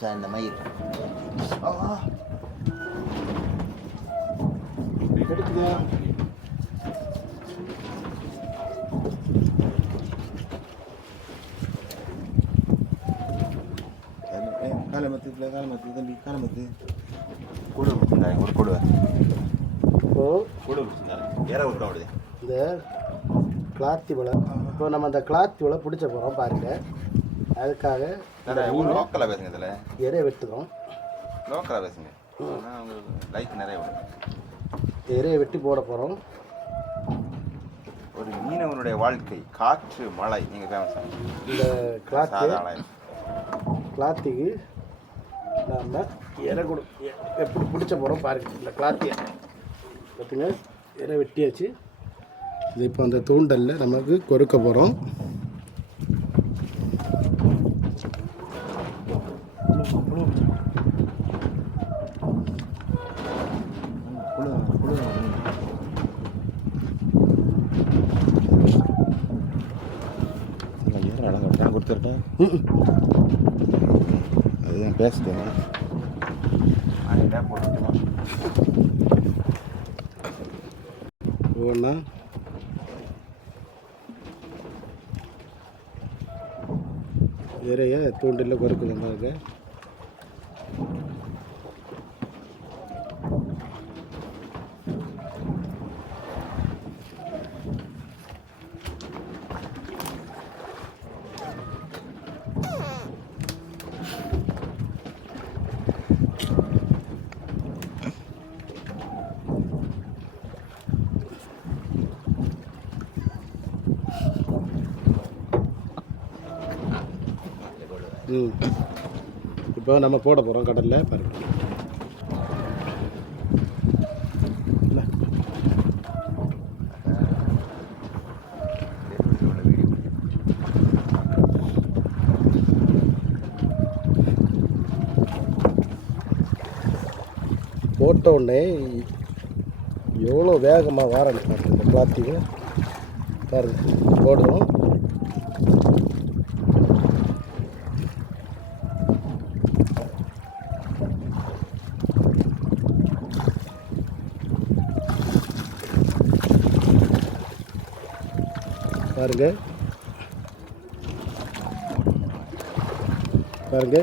Sir இந்த மயிர் எடுக்குதா? காலமத்து தம்பி காலமத்து கூட கொடுத்துருந்தாங்க ஒரு கொடுவை கூட கொடுத்துருந்தாங்க ஏற விட்டுறோம் விடுது இந்த கிளாத்தி வலை. இப்போ நம்ம அந்த கிளாத்தி வலை பிடிச்ச போகிறோம் பாருங்க. அதுக்காக லோக்கலாக பேசுங்க இதில் இறைய வெட்டுறோம். லோக்கலாக பேசுங்க லைக் நிறைய விடும். இறைய வெட்டி போட போகிறோம். ஒரு மீனவனுடைய வாழ்க்கை காற்று மழை நீங்கள் ஃபேமஸாக இந்த கிளாத்திக்கு நாம் இறை எப்படி பிடிச்ச போகிறோம் பாருங்க. இந்த கிளாத்தியை பார்த்துங்க இறை வெட்டியாச்சு. இது இப்போ அந்த தூண்டலில் நமக்கு கொறுக்க போகிறோம். கொடுத்துருட்டேன் அதுதான் பேசுகிறேன் ஒவ்வொன்றா இறைய தூண்டில் கொறுக்கணும் பாருங்க. இப்போ நம்ம போட போகிறோம் கடலில் பாருங்க. போட்ட உடனே எவ்வளோ வேகமாக வாரணும் பாருங்க. இந்த கிளாத்திங்க பாருங்க போடுறோம். பாருங்க பாருங்க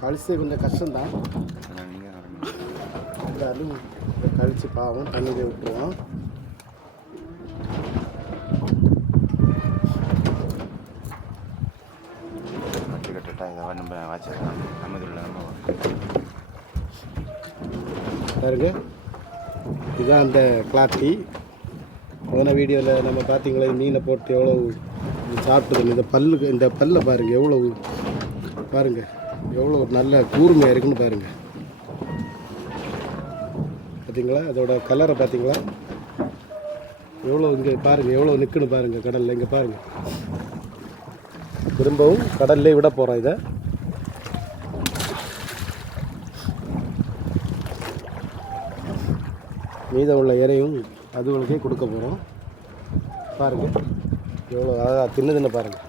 கழிச்சு கொஞ்சம் கஷ்டம்தான். இருந்தாலும் கழிச்சு பாவம் தண்ணியை விட்டுருவோம். பாருங்க இதுதான் அந்த கிளாத்தி. போன வீடியோவில் நம்ம பார்த்தீங்களா மீனை போட்டு எவ்வளோ சாப்பிட்டுது. இந்த பல்லை பாருங்கள் எவ்வளோ பாருங்கள் எவ்வளோ நல்ல கூர்மையாக இருக்குன்னு பாருங்கள். பார்த்தீங்களா அதோட கலரை பார்த்தீங்களா எவ்வளோ இங்கே பாருங்கள் எவ்வளோ நிற்குன்னு பாருங்கள் கடலில். இங்கே பாருங்கள் திரும்பவும் கடல்லே விட போகிறோம். இதை மீதம் உள்ள இறையும் அதுகளுக்கே கொடுக்க போகிறோம். பாருங்கள் எவ்வளோ அழகாக தின்னுதுன்னு பாருங்கள்.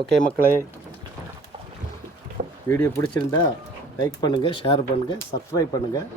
ஓகே மக்களே, வீடியோ பிடிச்சிருந்தா லைக் பண்ணுங்கள், ஷேர் பண்ணுங்கள், சப்ஸ்கிரைப் பண்ணுங்கள்.